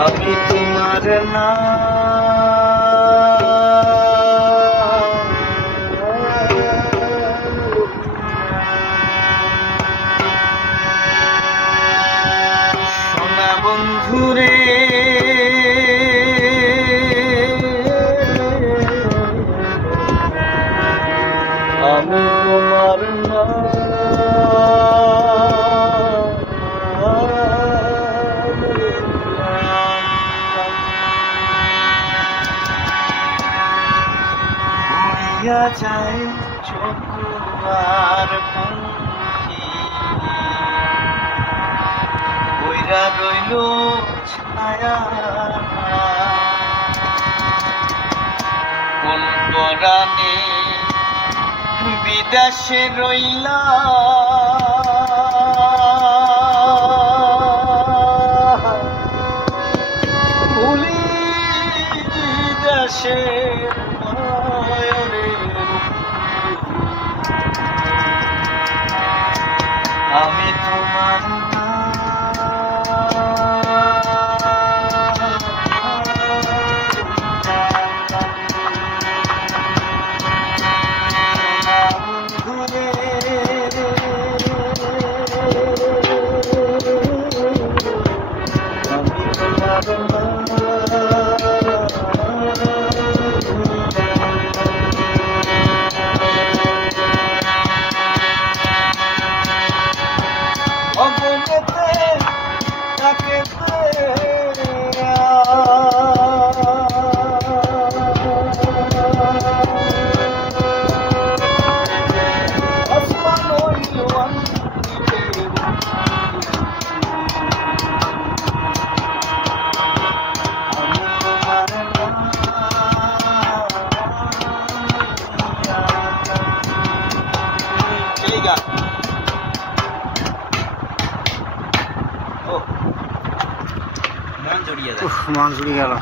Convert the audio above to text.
আমি তোমার না সোনা বন্ধুরে আমি তোমার না উড়িয়া যায় চকুয়ার পঙ্খী কইরা রইল ছায়া কোন পরাণে বিদেশে রইলা ভুলি দেশে আমি তোমার মান জড়িয়ে গেল।